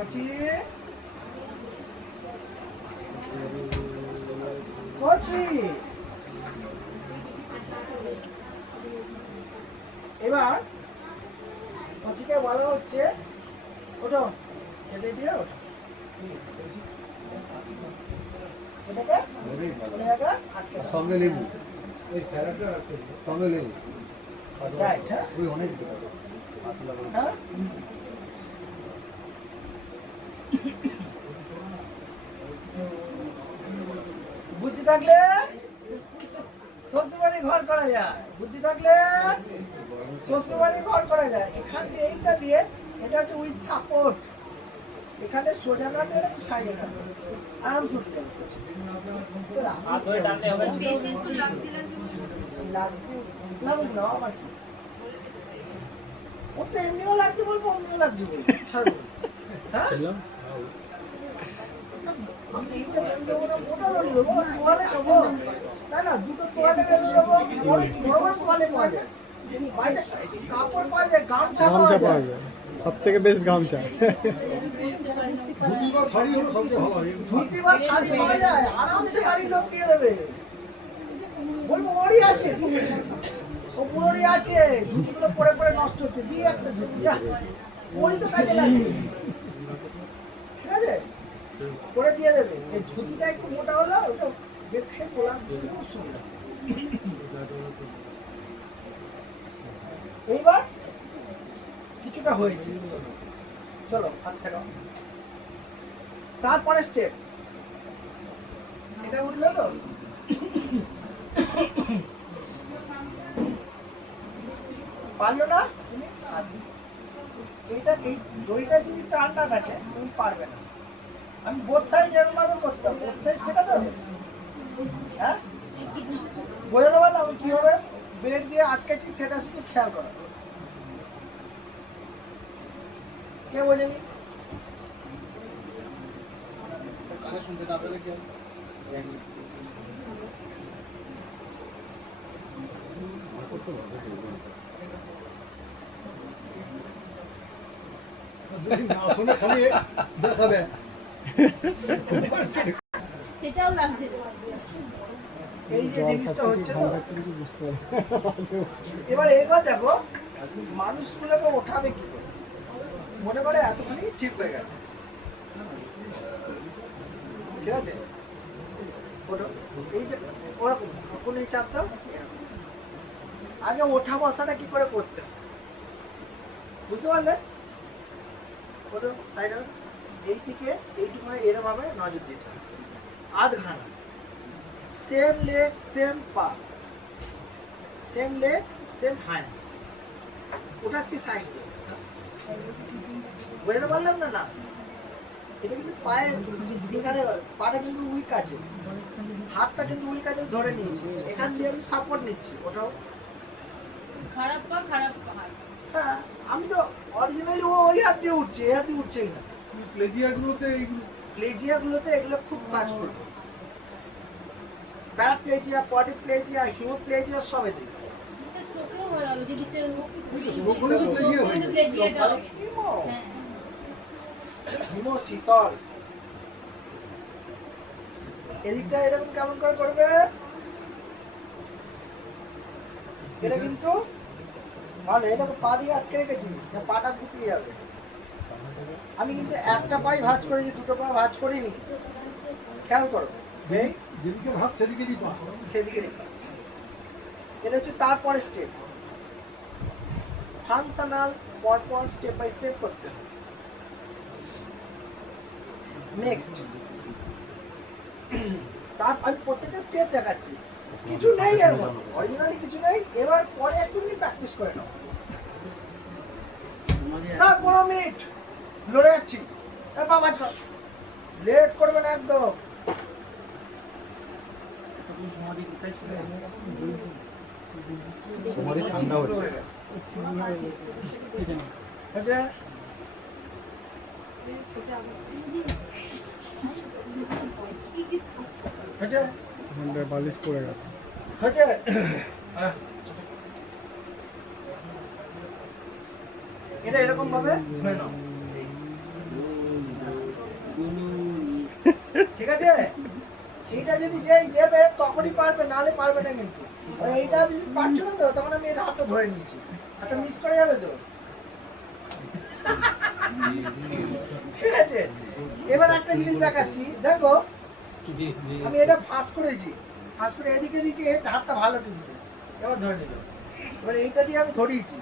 কচি কচি। এবার কচিকে বলা হচ্ছে ওঠো, এটা দিয়ে ওঠো, এটাকে আটকে দাও। সঙ্গে লেবু, সঙ্গে লেবু। রাইট, হ্যাঁ ওই অনেক হ্যাঁ। বুদ্ধি থাকলে শ্বশুরবাড়ি ঘর করা যায়, বুদ্ধি থাকলে শ্বশুরবাড়ি ঘর করা যায়। এখান দিয়ে এইটা দিয়ে, এটা হচ্ছে উইথ সাপোর্ট, এখানে সোজা কাটে এরকম সাইডে কাটে, আরাম সুটে লাগুক না আমার কি, ও তো এমনিও লাগছে বলবো, অমনিও লাগছে বলবো, ছাড়বো। হ্যাঁ আমি এইটা দড়ি দেবো না, মোটা দড়ি দেবো, তোয়ালে নেবো, না না দুটো তোয়ালে বেঁধে দেবো, বড় বড় তোয়ালে পাওয়া যায়, কাপড় পাওয়া যায়, গামছা পাওয়া যায়, সব থেকে বেস্ট গামছা। ধুতি বা শাড়ি হলো সবচেয়ে ভালো হয়। ধুতি বা শাড়ি পাওয়া যায়, আরামসে বাড়ির লোক দিয়ে দেবে, বলবো ওরই আছে দিচ্ছি, ও পুরোরই আছে, ধুতিগুলো পরে পরে নষ্ট হচ্ছে, দিয়ে একটা ধুতি যা, ওরই তো কাজে লাগে, ঠিক আছে করে দিয়ে দেবে। এই ধুতিটা একটু মোটা হলো, ওটা বেঁধে তোলার খুব সুবিধা। এইবার কিছুটা হয়েছে, চলো হাত থাকাও। তারপরে স্টেপ, এটা উঠলো তো, পারলো না তুমি, এইটা এই দড়িটা যদি টান না থাকে তুমি পারবে না। আমি বোথ সাইড এরকম ভাবে করতাম, বোথ সাইড শেখাতে হবে, হ্যাঁ বোঝা দেবো না আমি কিভাবে বেড দিয়ে আটকেছি, সেটা শুধু খেয়াল করো। কে বোঝেনি? কানে শুনতে না পেলে কি না শুনে খালি দেখাবে, সেটাও লাগছে। এই যে জিনিসটা হচ্ছে তো, এবার এবার দেখো মানুষগুলোকে ওঠাবে কি করে, মনে করে এতখানি ঠিক হয়ে গেছে, ঠিক আছে ওঠো, এই যে ওরকম কোনো চাপ দাও, আগে ওঠা বসাটা কি করে করতে হয় বুঝতে পারলে, ওটো সাইড আউট, এইদিকে এইটুকু এরকম ভাবে নজর দিতে হবে, আধখানা সেম লেগ সেম পা, সেম লেগ সেম হ্যান্ড, ওটা হচ্ছে সাইড লেগ, বুঝতে পারলাম না না, এটা কিন্তু পায়ে এখানে পাটা কিন্তু উইক আছে, হাতটা কিন্তু উইক আছে, ধরে নিয়েছি, এখান দিয়ে আমি সাপোর্ট নিচ্ছি, ওটাও খারাপ পা খারাপ পা। হ্যাঁ আমি তো অরিজিনালি ওই হাত দিয়ে উঠছি, এই হাত দিয়ে উঠছেই না। প্লেজিয়ারগুলোতে এইগুলো, প্লেজিয়াগুলোতে এগুলো খুব কাজ করবে, প্যারাপ্লেজিয়া, কোয়াড্রিপ্লেজিয়া, হিমোপ্লেজিয়া সব এতে। স্ট্রোকেও হবে যদি স্ট্রোক হলে তো প্লেজিয়া হয়ে যাবে। হিমো শীতল, এদিকটা এরকম কেমন করে করবে, এটা কিন্তু ভালো, এই দেখো পা দিয়ে আটকে রেখেছি, না পাটা ফুটিয়ে যাবে। আমি কিন্তু একটা পাই ভাঁজ করেছি, দুটো পা ভাঁজ করিনি, খেয়াল করো, এই যেদিকে ভাত সেদিকেই পা, সেদিকে রেখে, এটা হচ্ছে তারপরে স্টেপ, ফাংশনাল পরপর স্টেপ বাই স্টেপ করতে হবে। নেক্সট, তার আমি প্রত্যেকটা স্টেপ দেখাচ্ছি, কিছু নেই এর মধ্যে, অরিজিনালি কিছু নেই। এবার পরে একটু প্র্যাকটিস করে নাও, স্যার 15 মিনিট লড়ে যাচ্ছি, লেট করবে না একদম। সমাধি ঠান্ডা হচ্ছে। আচ্ছা আচ্ছা বালিশ পড়ে গেল, আচ্ছা এটা এরকম ভাবে ধরে নাও, ঠিক আছে? সেইটা যদি যেই দেবে তখনই পারবে, নাহলে পারবে না কিন্তু। আর এইটা আমি পারছো না তো, তখন আমি এটা হাতটা ধরে নিয়েছি। হাতটা মিস করে যাবে তো। ঠিক আছে? এবার একটা জিনিস দেখাচ্ছি, দেখো আমি এটা ফাঁস করেছি, ফাঁস করে এদিকে দিয়েছি, এই হাতটা ভালো কিন্তু। এবার ধরে নিল। এবার এইটা দিয়ে আমি ধরিয়েছি,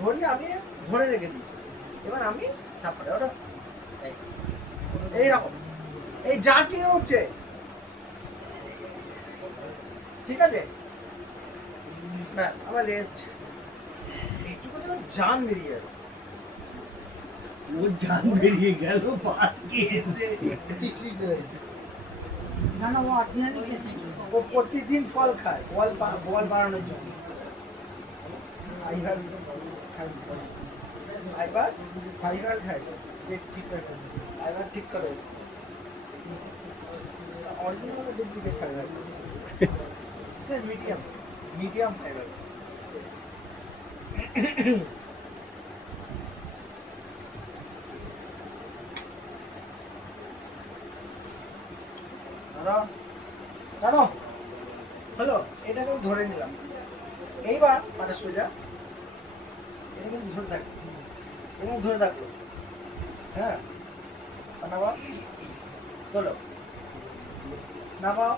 ধরিয়ে আমি ধরে রেখে দিয়েছি। এবার আমি সাপোর্টে ওটা এইরকম এই জার্কিং উঠছে, ঠিক আছে? ব্যাস আবার রেস্ট, এইটুকু যেন জান বেরিয়ে যাবে। ও জান বেরিয়ে গেল বাদ কে এসে না না, ও অর্ডিনারি পেশেন্ট। ও প্রতিদিন ফল খায় বল বাড়ানোর জন্য। আইবার ফাইবার খায়, আইবার ঠিক করে। অরিজিনাল ডুপ্লিকেট ফাইবার, সে মিডিয়াম ফাইবার। জানো হলো, এটা কিন্তু ধরে নিলাম। এইবার মানে সোজা এটা কিন্তু ধরে থাকবে, এটা ধরে থাকলো। হ্যাঁ, নামাও, তোলো, নামাও,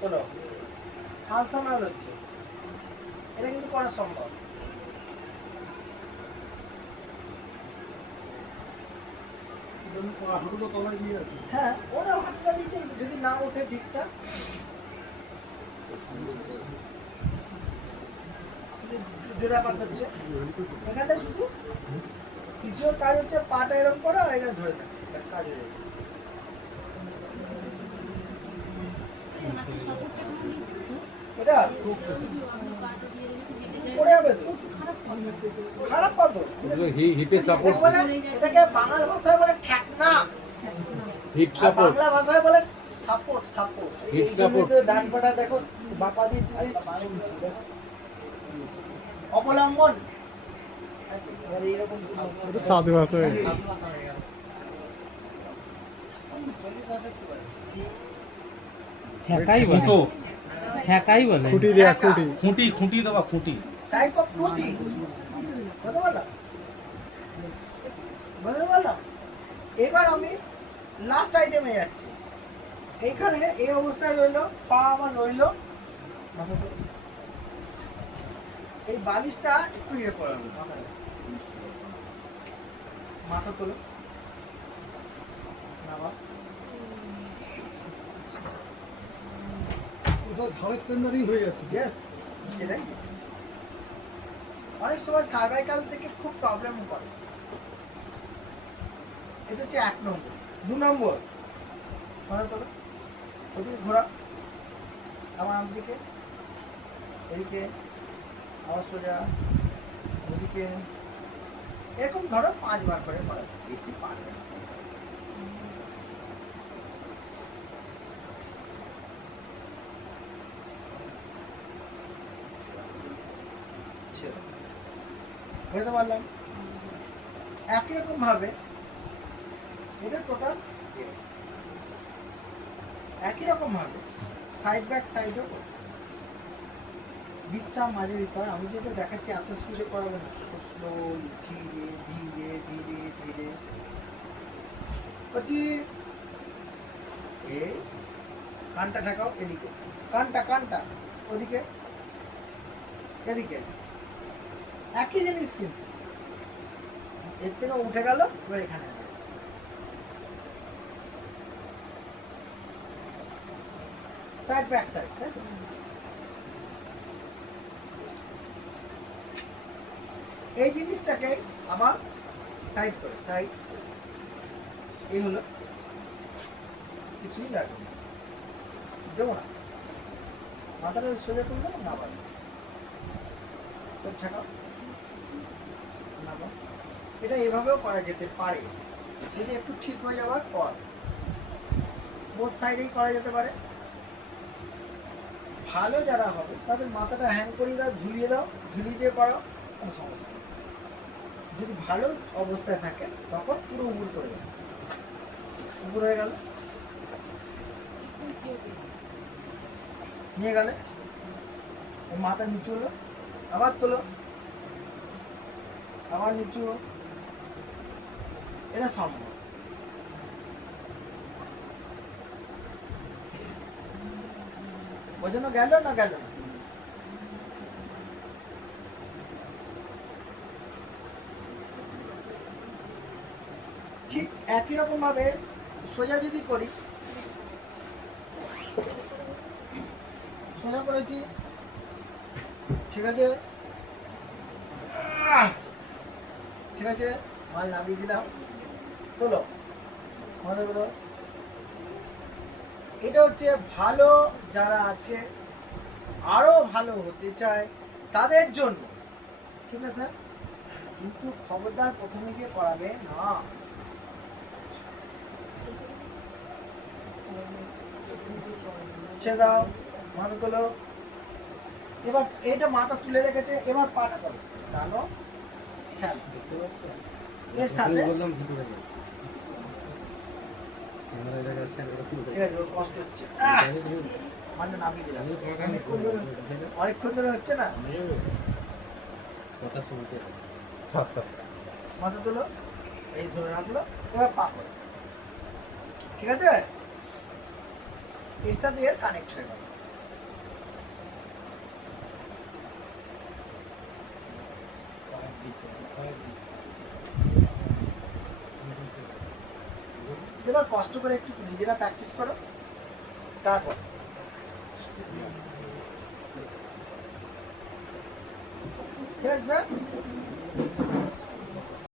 তোলো, ফাংশনাল হচ্ছে। এটা কিন্তু করা সম্ভব। হাঁটুটা তলায় দিয়ে আছে। হ্যাঁ, ওরা হাঁটুটা দিয়েছে, যদি না ওঠে ঠিকঠাক জোড়া পা করছে। এখানটা শুধু ফিজিওর কাজ হচ্ছে, পাটা এরকম করে আর এখানে ধরে থাকে, ব্যাস কাজ হয়ে যাবে। এটা পড়ে যাবে তো, খারাপ পা তো। হিপে সাপোর্ট, এটাকে বাংলা ভাষায় বলে ঠেকনা, হিপ আর সাপোর্ট, বাংলা ভাষায় বলে সাপোর্ট। Support hip support. ডান পাটা দেখো, বাপা দিয়ে অবলম্বন। এবারে এইরকম এটা সাধু ভাষা হয়ে গেছে। ঠেকাই বলে, ঠেকাই বলে, খুঁটি দেয়া খুঁটি। খুঁটি খুঁটি দেওয়া খুঁটি। টাইপ অফ খুঁটি, বুঝতে পারলাম, বুঝতে পারলাম। এবার আমি লাস্ট আইটেমে যাচ্ছি। এইখানে এই অবস্থায় রইলো, পা আমার রইলো, মাথা তোলো। এই বালিশটা একটু ইয়ে করাবো, মাথা তোলো, নামাও। ওটা ঘাড়ের স্ট্যান্ডার্ডই হয়ে যাচ্ছে। ইয়েস, সেটাই দিচ্ছি। অনেক সময় সার্ভাইকাল থেকে খুব প্রবলেম করে। এটা হচ্ছে 1 নম্বর। 2 নম্বর, মাথা তোলো, ওদিকে ঘোরা, আমার আম দিকে, এদিকে আবার সোজা, ওদিকে, এরকম ধরো 5 বার করে করো, বেশি পারবে না। বুঝতে পারলাম। একই রকম ভাবে এটা টোটাল একই রকম ভাবে সাইড ব্যাক সাইডও করতে হবে। বিশ্রাম মাঝে দিতে হয়। আমি যেটা দেখাচ্ছি এত স্পিডে করাবো না, খুব স্লো, ধীরে ধীরে ধীরে ধীরে করছি। এই কানটা ঠেকাও, এদিকে কানটা ওদিকে, এদিকে, একই জিনিস কিন্তু এর থেকে উঠে গেল। এবার এখানে সাইড ব্যাক সাইড, তাই তো? এই জিনিসটাকে আবার সাইড করে সাইড, এই হলো, কিছুই লাগবে না, দেবো না। মাথাটা সোজা তুলবে না, পারবে ঠেকাও, নামাও। এটা এভাবেও করা যেতে পারে, যদি একটু ঠিক হয়ে যাওয়ার পর বোথ সাইডেই করা যেতে পারে। ভালো যারা হবে তাদের মাথাটা হ্যাং করিয়ে দাও, ঝুলিয়ে দিয়ে করো, কোনো সমস্যা নেই। যদি ভালো অবস্থায় থাকে তখন পুরো উমুল করে দাও, উপর হয়ে গেল, নিয়ে গেলে ওর মাথা নিচু হলো, আবার তোলো, আবার নিচু, এটা সম্ভব। বোঝানো গেল না গেল না? ঠিক একই রকম ভাবে সোজা যদি করি, সোজা করেছি, ঠিক আছে, ঠিক আছে, মাল নামিয়ে দিলাম, তোলো, মাথা তোলো। এটা হচ্ছে ভালো যারা আছে, আরো ভালো হতে চায় তাদের জন্য, ঠিক আছে? কিন্তু খবরদার প্রথমে গিয়ে করাবে না। ছেড়ে দাও, মাথা তোলো। এবার এটা মাথা তুলে রেখেছে, এবার পাটা করো, টানো, খেলো। এর সাথে ঠিক আছে, ওর কষ্ট হচ্ছে, মানে নামিয়ে দিলাম। অনেকক্ষণ ধরে হচ্ছে না, মাথা তুলো, এই ধরে রাখলো, এবার পা করো, ঠিক আছে? এর সাথে এর কানেক্ট হয়ে গেল। এবার কষ্ট করে একটু নিজেরা প্র্যাকটিস করো, তারপর ঠিক আছে স্যার?